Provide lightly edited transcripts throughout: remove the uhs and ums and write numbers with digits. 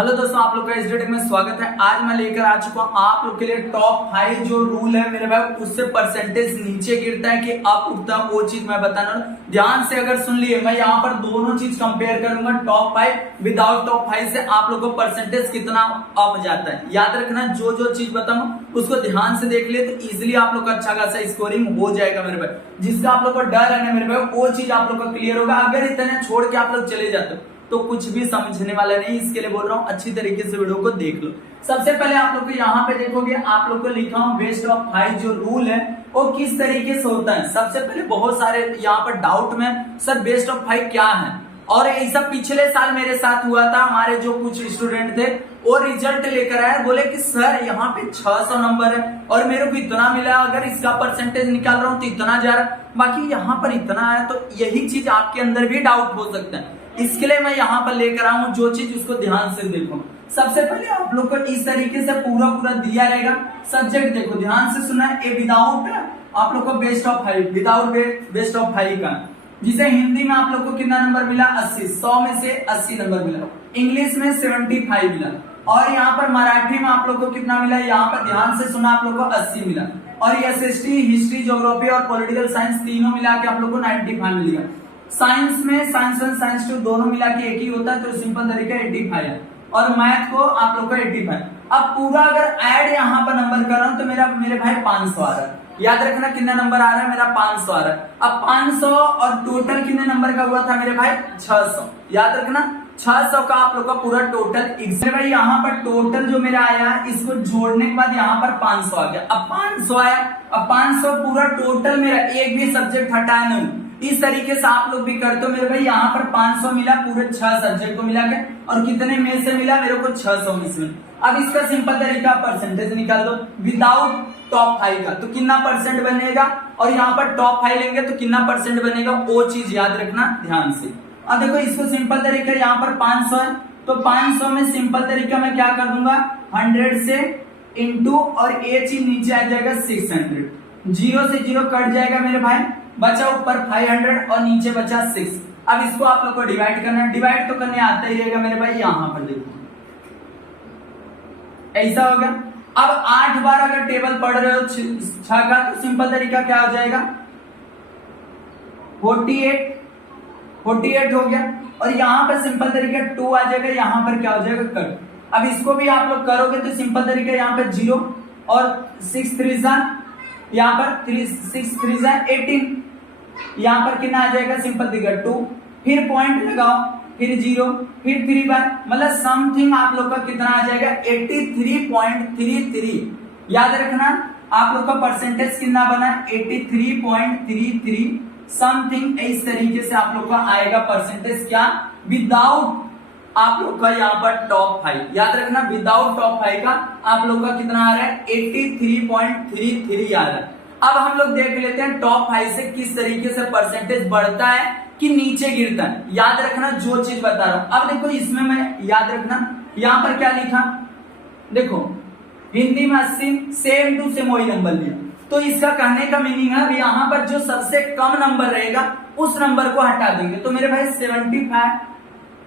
Hello दोस्तों, आप लोग का इस वीडियो में स्वागत है। आज मैं लेकर आ चुका हूं आप लोग के लिए टॉप 5 जो रूल है मेरे भाई, उससे परसेंटेज नीचे गिरता है कि अप उठता है, वो चीज मैं बताना हूं। ध्यान से अगर सुन लिए, मैं यहाँ पर दोनों चीज कंपेयर करूंगा, टॉप 5 विदाउट टॉप 5 से आप लोग को परसेंटेज कितना अप जाता है। याद रखना, जो जो चीज बताऊं उसको ध्यान से देख लिए तो इजिली आप लोग का अच्छा खासा स्कोरिंग हो जाएगा मेरे भाई। जिसका आप लोग को डर है ना मेरे भाई, वो चीज आप लोग का क्लियर होगा। अगर इतने छोड़ के आप लोग चले जाते हो तो कुछ भी समझने वाला नहीं। इसके लिए बोल रहा हूँ, अच्छी तरीके से वीडियो को देख लो। सबसे पहले आप लोग को यहाँ पे देखोगे, आप लोग को लिखा हूँ बेस्ट ऑफ 5 जो रूल है वो किस तरीके से होता है। सबसे पहले बहुत सारे यहाँ पर डाउट में, सर बेस्ट ऑफ 5 क्या है, और ये सब पिछले साल मेरे साथ हुआ था। हमारे जो कुछ स्टूडेंट थे वो रिजल्ट लेकर आए, बोले कि सर यहाँ पे 600 नंबर है और मेरे को इतना मिला, अगर इसका परसेंटेज निकाल रहा हूँ तो इतना जा रहा है, बाकी यहाँ पर इतना है। तो यही चीज आपके अंदर भी डाउट हो सकता है। इसके लिए मैं यहाँ पर लेकर आऊं जो चीज, उसको ध्यान से देखो। सबसे पहले आप लोग को इस तरीके से पूरा दिया रहेगा। सब्जेक्ट देखो, ध्यान से सुना है। ए विदाउट आप लोग को best of 5, without best of 5 का, जिसे हिंदी में आप लोग को कितना नंबर मिला, 80। 100 में से 80 नंबर मिला। इंग्लिश में 75 मिला। और यहाँ पर मराठी में आप लोग को कितना मिला, यहाँ पर ध्यान से सुना, आप लोग को 80 मिला। और एसएसटी, हिस्ट्री, ज्योग्राफी और पॉलिटिकल साइंस तीनों मिला के आप लोग को 95 मिलेगा। साइंस में साइंस 1 साइंस 2 दोनों मिला के एक ही होता है, तो सिंपल तरीका 85 है। और मैथ को आप लोग को 85। अब पूरा अगर ऐड यहाँ पर नंबर कर रहा हूं तो मेरे भाई 500 आ रहा है। याद रखना कितना नंबर आ रहा है, मेरा 500 आ रहा है। अब 500 और टोटल कितने नंबर का हुआ था मेरे भाई, 600। याद रखना 600 का आप लोग का पूरा टोटल एग्जाम भाई। यहाँ पर टोटल जो मेरा आया, इसको जोड़ने के बाद यहाँ पर 500 आ गया। अब 500 आया, अब 500 पूरा टोटल मेरा, एक भी सब्जेक्ट हटाया नहीं। इस तरीके से आप लोग भी करते हो मेरे भाई। यहाँ पर 500 मिला पूरे 6 सब्जेक्ट को मिला के, और कितने में से मिला मेरे को, 600 में से। अब इसका सिंपल तरीका परसेंटेज निकाल दो विदाउट टॉप 5 का, तो कितना परसेंट बनेगा, और यहाँ पर टॉप 5 लेंगे तो कितना परसेंट बनेगा, वो चीज याद रखना ध्यान से। अब देखो इसको सिंपल तरीका, यहाँ पर 500 है तो 500 में सिंपल तरीका मैं क्या कर दूंगा, 100 से इंटू, और ये चीज नीचे आ जाएगा 600। 0 से 0 कट जाएगा मेरे भाई, बचा ऊपर 500 और नीचे बचा 6। अब इसको आप लोग को डिवाइड करना है। डिवाइड तो करने आता ही रहेगा मेरे भाई। यहाँ पर देखो ऐसा हो गया। अब 8 बार अगर टेबल पढ़ रहे हो 6 का, तो सिंपल तरीका क्या हो जाएगा, 48 हो गया। और यहाँ पर सिंपल तरीका 2 आ जाएगा, यहाँ पर क्या हो जाएगा, कट। अब इसको भी आप लोग करोगे तो सिंपल तरीका यहाँ पर 0 और 6 3 यहाँ पर 6 3 18। यहाँ पर कितना आ जाएगा, सिंपल तरीका 2, फिर पॉइंट लगाओ, फिर 0, फिर 3 बार, मतलब समथिंग आप लोग का कितना आ जाएगा, 83.33। याद रखना आप लोग का परसेंटेज कितना बना, 83.33 समथिंग। इस तरीके से आप लोग का आएगा परसेंटेज, क्या, विदाउट आप लोग का यहाँ पर टॉप 5। याद रखना विदाउट टॉप 5 का आप लोग का कितना आ रहा है, 83.33 आ रहा है। अब हम लोग देख लेते हैं टॉप 5 से किस तरीके से परसेंटेज बढ़ता है कि नीचे गिरता है। याद रखना जो चीज बता रहा हूं। अब देखो इसमें मैं, याद रखना यहाँ पर क्या लिखा, देखो हिंदी में 80, सेम टू सेम वही नंबर लिया। तो इसका कहने का मीनिंग है यहाँ पर जो सबसे कम नंबर रहेगा उस नंबर को हटा देंगे। तो मेरे भाई 75,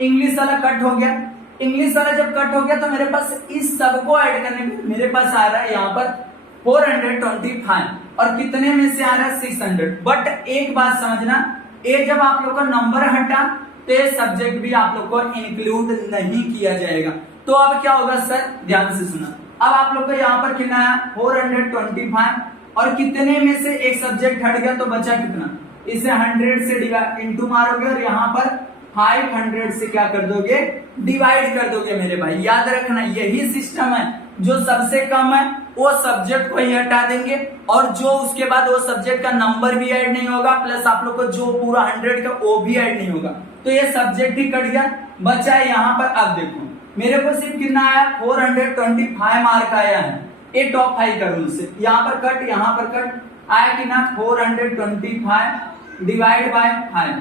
इंग्लिश वाला कट हो गया। इंग्लिश वाला जब कट हो गया तो मेरे पास इस सबको ऐड करने में मेरे पास आ रहा है यहाँ पर 425, और कितने में से आ रहा है, 600। बट एक बात समझना, ये जब आप लोग का नंबर हटा तो ये सब्जेक्ट भी आप लोग को इंक्लूड नहीं किया जाएगा। तो अब क्या होगा सर, ध्यान से सुना। अब आप लोग को यहाँ पर कितना आया, 425, और कितने में से एक सब्जेक्ट हट गया तो बचा कितना, इसे 100 से इंटू मारोगे और यहाँ पर 500 से क्या कर दोगे, डिवाइड कर दोगे मेरे भाई। याद रखना यही सिस्टम है, जो सबसे कम है वो सब्जेक्ट को ही हटा देंगे, और जो उसके बाद वो सब्जेक्ट का नंबर भी ऐड नहीं होगा, प्लस आप लोग को जो पूरा 100 का वो भी ऐड नहीं होगा। तो ये सब्जेक्ट ही कट गया, बचा है यहाँ पर। अब देखो मेरे को सिर्फ कितना आया, 425 मार्क आया है। ये टॉप 5 का रूल से, यहाँ पर कट, यहाँ पर कट आया कि ना, 425 डिवाइड बाय 5,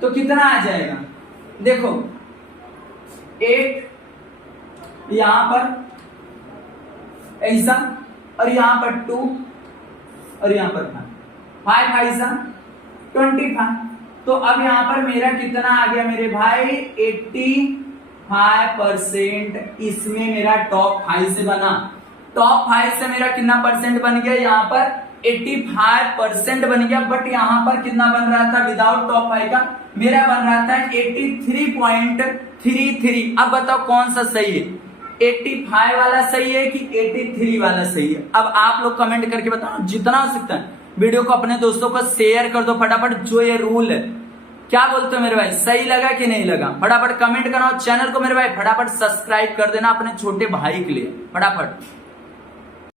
तो कितना आ जाएगा, देखो 8 यहाँ पर ऐसा, और यहाँ पर 2, और यहाँ पर 5 ऐसा 25। तो अब यहाँ पर मेरा कितना आ गया मेरे भाई, 85% इसमें मेरा टॉप 5 से बना। टॉप 5 से मेरा कितना परसेंट बन गया, यहाँ पर 85% बन गया। बट यहाँ पर कितना बन रहा था विदाउट टॉप 5 का, मेरा बन रहा था 83.33। अब बताओ कौन सा सही है, 85 वाला सही है कि 83 वाला सही है? अब आप लोग कमेंट करके बताओ, जितना हो सकता है वीडियो को अपने दोस्तों को शेयर कर दो फटाफट। जो ये रूल है, क्या बोलते हो मेरे भाई, सही लगा कि नहीं लगा? फटाफट कमेंट कराओ। चैनल को मेरे भाई फटाफट सब्सक्राइब कर देना अपने छोटे भाई के लिए, फटाफट।